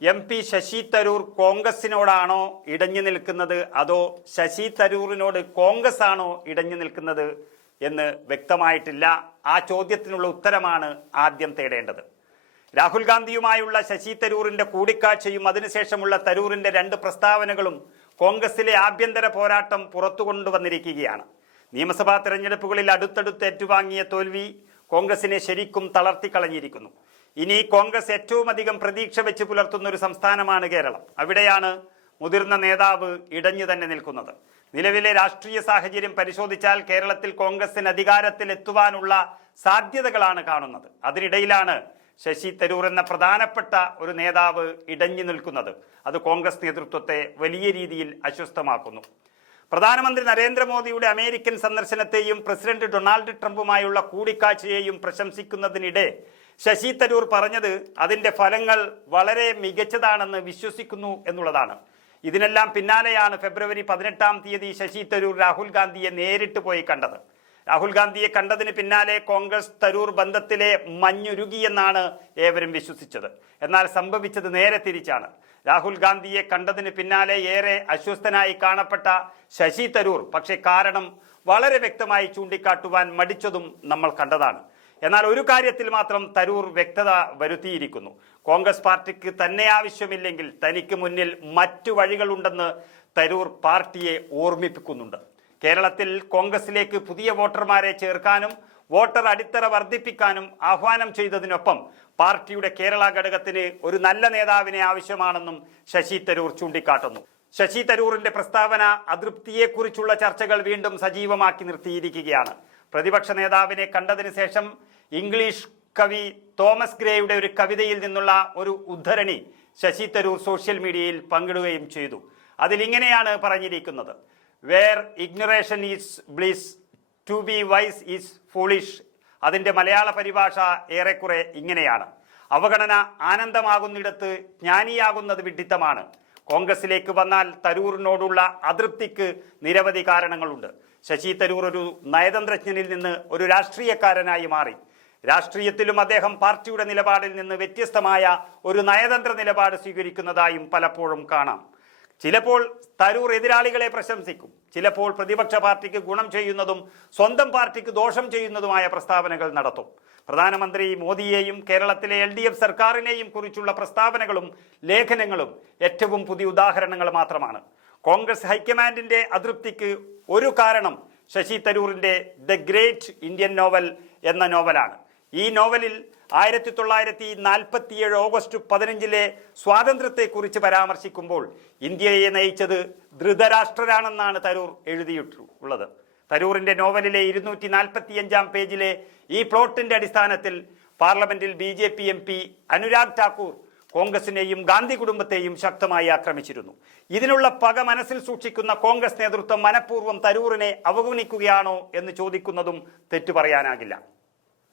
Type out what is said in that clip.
MP Sasi Tharoor കോൺഗ്രസിനോടാണോ ഇടഞ്ഞു നിൽക്കുന്നത് അതോ ശശി തരൂരിനോട് കോൺഗ്രസ് ആണോ ഇടഞ്ഞു നിൽക്കുന്നത് എന്ന് വ്യക്തമായിട്ടില്ല. ആ ചോദ്യത്തിനുള്ള ഉത്തരമാണ് ആദ്യം തേടേണ്ടത്. രാഹുൽ ഗാന്ധിയുമായുള്ള ശശി തരൂരിന്റെ കൂടിക്കാഴ്ചയും അതിനുശേഷമുള്ള തരൂരിന്റെ 2 പ്രസ്താവനകളും കോൺഗ്രസിലെ ആഭ്യന്തര പോരാട്ടം പുറത്തു കൊണ്ടുവന്നിരിക്കുകയാണ്. നിയമസഭാ തെരഞ്ഞെടുപ്പുകളിൽ അടുത്തടുത്ത് ഏറ്റുവാങ്ങിയ തോൽവി കോൺഗ്രസിനെ ശരിക്കും തളർത്തിക്കളഞ്ഞിരിക്കുന്നു. ഇനി കോൺഗ്രസ് ഏറ്റവും അധികം പ്രതീക്ഷ വെച്ച് പുലർത്തുന്ന ഒരു സംസ്ഥാനമാണ് കേരളം. അവിടെയാണ് മുതിർന്ന നേതാവ് ഇടഞ്ഞു തന്നെ നിൽക്കുന്നത്. നിലവിലെ രാഷ്ട്രീയ സാഹചര്യം പരിശോധിച്ചാൽ കേരളത്തിൽ കോൺഗ്രസിന് അധികാരത്തിൽ എത്തുവാനുള്ള സാധ്യതകളാണ് കാണുന്നത്. അതിനിടയിലാണ് ശശി തരൂർ എന്ന പ്രധാനപ്പെട്ട ഒരു നേതാവ് ഇടഞ്ഞു നിൽക്കുന്നത്. അത് കോൺഗ്രസ് നേതൃത്വത്തെ വലിയ രീതിയിൽ അസ്വസ്ഥമാക്കുന്നു. പ്രധാനമന്ത്രി നരേന്ദ്രമോദിയുടെ അമേരിക്കൻ സന്ദർശനത്തെയും പ്രസിഡന്റ് ഡൊണാൾഡ് ട്രംപുമായുള്ള കൂടിക്കാഴ്ചയെയും പ്രശംസിക്കുന്നതിനിടെ ശശി തരൂർ പറഞ്ഞത് അതിന്റെ ഫലങ്ങൾ വളരെ മികച്ചതാണെന്ന് വിശ്വസിക്കുന്നു എന്നുള്ളതാണ്. ഇതിനെല്ലാം പിന്നാലെയാണ് ഫെബ്രുവരി 18 ശശി തരൂർ രാഹുൽ ഗാന്ധിയെ നേരിട്ട് പോയി കണ്ടത്. രാഹുൽ ഗാന്ധിയെ കണ്ടതിന് പിന്നാലെ കോൺഗ്രസ് തരൂർ ബന്ധത്തിലെ മഞ്ഞുരുകിയെന്നാണ് ഏവരും വിശ്വസിച്ചത്. എന്നാൽ സംഭവിച്ചത് നേരെ തിരിച്ചാണ്. രാഹുൽ ഗാന്ധിയെ കണ്ടതിന് പിന്നാലെ ഏറെ അസ്വസ്ഥനായി കാണപ്പെട്ട ശശി തരൂർ പക്ഷേ കാരണം വളരെ വ്യക്തമായി ചൂണ്ടിക്കാട്ടുവാൻ മടിച്ചതും നമ്മൾ കണ്ടതാണ്. എന്നാൽ ഒരു കാര്യത്തിൽ മാത്രം തരൂർ വ്യക്തത വരുത്തിയിരിക്കുന്നു. കോൺഗ്രസ് പാർട്ടിക്ക് തന്നെ ആവശ്യമില്ലെങ്കിൽ തനിക്ക് മുന്നിൽ മറ്റു വഴികളുണ്ടെന്ന് തരൂർ പാർട്ടിയെ ഓർമ്മിപ്പിക്കുന്നുണ്ട്. കേരളത്തിൽ കോൺഗ്രസിലേക്ക് പുതിയ വോട്ടർമാരെ ചേർക്കാനും വോട്ടർ അടിത്തറ വർദ്ധിപ്പിക്കാനും ആഹ്വാനം ചെയ്തതിനൊപ്പം പാർട്ടിയുടെ കേരള ഘടകത്തിന് ഒരു നല്ല നേതാവിനെ ആവശ്യമാണെന്നും ശശി തരൂർ ചൂണ്ടിക്കാട്ടുന്നു. ശശി തരൂറിന്റെ പ്രസ്താവന അതൃപ്തിയെക്കുറിച്ചുള്ള ചർച്ചകൾ വീണ്ടും സജീവമാക്കി നിർത്തിയിരിക്കുകയാണ്. പ്രതിപക്ഷ നേതാവിനെ കണ്ടതിന് ശേഷം ഇംഗ്ലീഷ് കവി തോമസ് ഗ്രേയുടെ ഒരു കവിതയിൽ നിന്നുള്ള ഒരു ഉദ്ധരണി ശശി തരൂർ സോഷ്യൽ മീഡിയയിൽ പങ്കിടുകയും ചെയ്തു. അതിലിങ്ങനെയാണ് പറഞ്ഞിരിക്കുന്നത്: where ignorance is bliss, to be wise is foolish. അതിൻ്റെ മലയാള പരിഭാഷ ഏറെക്കുറെ ഇങ്ങനെയാണ്: അവഗണന ആനന്ദമാകുന്നിടത്ത് ജ്ഞാനിയാകുന്നത് വിഡ്ഢിത്തമാണ്. കോൺഗ്രസിലേക്ക് വന്നാൽ തരൂറിനോടുള്ള അതൃപ്തിക്ക് നിരവധി കാരണങ്ങളുണ്ട്. ശശി തരൂർ ഒരു നയതന്ത്രജ്ഞനിൽ നിന്ന് ഒരു രാഷ്ട്രീയക്കാരനായി മാറി. രാഷ്ട്രീയത്തിലും അദ്ദേഹം പാർട്ടിയുടെ നിലപാടിൽ നിന്ന് വ്യത്യസ്തമായ ഒരു നയതന്ത്ര നിലപാട് സ്വീകരിക്കുന്നതായും പലപ്പോഴും കാണാം. ചിലപ്പോൾ തരൂർ എതിരാളികളെ പ്രശംസിക്കും, ചിലപ്പോൾ പ്രതിപക്ഷ പാർട്ടിക്ക് ഗുണം ചെയ്യുന്നതും സ്വന്തം പാർട്ടിക്ക് ദോഷം ചെയ്യുന്നതുമായ പ്രസ്താവനകൾ നടത്തും. പ്രധാനമന്ത്രി മോദിയെയും കേരളത്തിലെ LDF സർക്കാരിനെയും കുറിച്ചുള്ള പ്രസ്താവനകളും ലേഖനങ്ങളും ഏറ്റവും പുതിയ ഉദാഹരണങ്ങൾ മാത്രമാണ്. കോൺഗ്രസ് ഹൈക്കമാൻഡിന്റെ അതൃപ്തിക്ക് ഒരു കാരണം ശശി തരൂറിന്റെ ദ ഗ്രേറ്റ് ഇന്ത്യൻ നോവൽ എന്ന നോവലാണ്. ഈ നോവലിൽ 1947 ഓഗസ്റ്റ് 15 സ്വാതന്ത്ര്യത്തെക്കുറിച്ച് പരാമർശിക്കുമ്പോൾ ഇന്ത്യയെ നയിച്ചത് ധൃതരാഷ്ട്രരാണെന്നാണ് തരൂർ എഴുതിയിട്ടുള്ളത്. തരൂറിന്റെ നോവലിലെ 245 പേജിലെ ഈ പ്ലോട്ടിന്റെ അടിസ്ഥാനത്തിൽ പാർലമെന്റിൽ BJP MP അനുരാഗ് ഠാക്കൂർ കോൺഗ്രസിനെയും ഗാന്ധി കുടുംബത്തെയും ശക്തമായി ആക്രമിച്ചിരുന്നു. ഇതിനുള്ള പക മനസ്സിൽ സൂക്ഷിക്കുന്ന കോൺഗ്രസ് നേതൃത്വം മനഃപൂർവ്വം തരൂറിനെ അവഗണിക്കുകയാണോ എന്ന് ചോദിക്കുന്നതും തെറ്റു പറയാനാകില്ല.